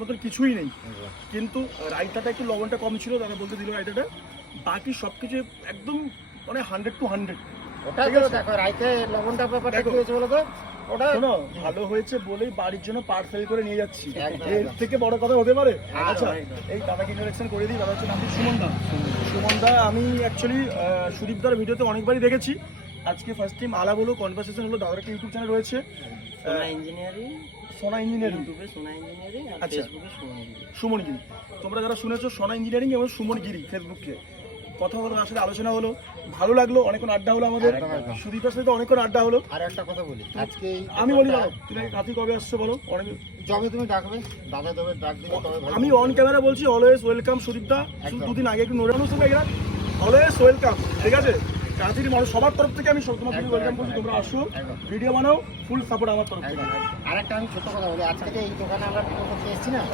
মতন কিছুই নেই, কিন্তু রায়তাটা একটু লবণটা কম ছিল, দাদা বলতে দিল রায়তাটা, বাকি সবকিছু একদম মানে 100 to 100। ওটা দেখো রাইতে লবণটা ব্যাপারটা কি হয়েছে বলো তো, ওটা শোনো ভালো হয়েছে বলেই বাড়ির জন্য পার্সেল করে নিয়ে যাচ্ছি, এর থেকে বড় কথা হতে পারে? আচ্ছা এই দাদাকে ইন্ট্রোডাকশন করে দিই, দাদা হচ্ছে নাম সুমন দা। সুমন দা আমি অ্যাকচুয়ালি সুদীপদার ভিডিওতে অনেকবারই দেখেছি, আজকে ফার্স্ট টাইম আলাপ হলো, কনভারসেশন হলো। দাদার একটা ইউটিউব চ্যানেল রয়েছে সোনা ইঞ্জিনিয়ারিং, সোনা ইঞ্জিনিয়ারিং, ইউটিউবে সোনা ইঞ্জিনিয়ারিং আর আচ্ছা। ফেসবুকে সুমনগিরি। সুমনগিরি, তোমরা যারা শুনেছো সোনা ইঞ্জিনিয়ারিং এবং সুমনগিরি ফেসবুকে কথা হলো, আসলে আলোচনা হলো, ভালো লাগলো, অনেকক্ষণ আড্ডা হলো আমাদের, সুদীপের সাথে অনেকক্ষণ আড্ডা হলো। আর একটা কথা বলি, আজকে আমি বলি দাদা তুমি রাতে কবে আসছো বলো? অনেক যবে তুমি ডাকবে দাদা, তবে ডাক দিবে তবে ভালো। আমি অন ক্যামেরা বলছি অলওয়েজ ওয়েলকাম সুদীপদা, শুধু দুদিন আগে একটু নোরানো সঙ্গে এরা অলওয়েজ ওয়েলকাম, ঠিক আছে? কাজেরই মানুষ সবার তরফ থেকে আমি তোমাদের ওয়েলকাম করছি, তোমরা আসো, ভিডিও বানাও, ফুল সাপোর্ট আমার তরফ থেকে। আর একটা আমি ছোট কথা বলি, আজকে যে এই দোকানে আমরা ভিডিও করতে এসেছি না,